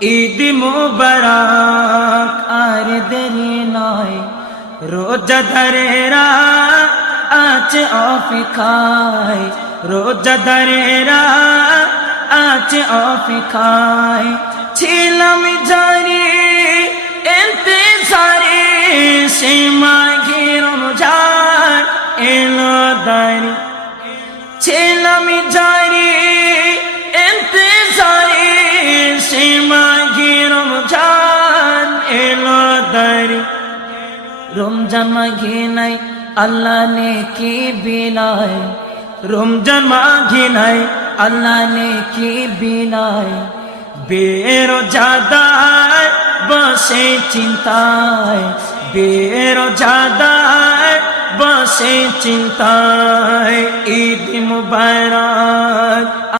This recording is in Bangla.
ঈদ মুবারক আর দেরি নয়, রোজাদারেরা আছে অপেক্ষায়, রোজাদারেরা আছে অপেক্ষায়। ছিলাম জারি ইন্তজারে, সে মাঘে রমজান এলো দারি। ছিলাম জারি ইন্তজারে, সে মাঘে রমজান এলো দারি। রমজান মাঘে নাই আল্লাহ ने की बिलाए, रमजान माघे নাই আল্লাহ ने की बिलाए। বেরোজাদার বসে চিন্তায়, বেরোজাদার বসে চিন্তায়। ঈদ মুবারক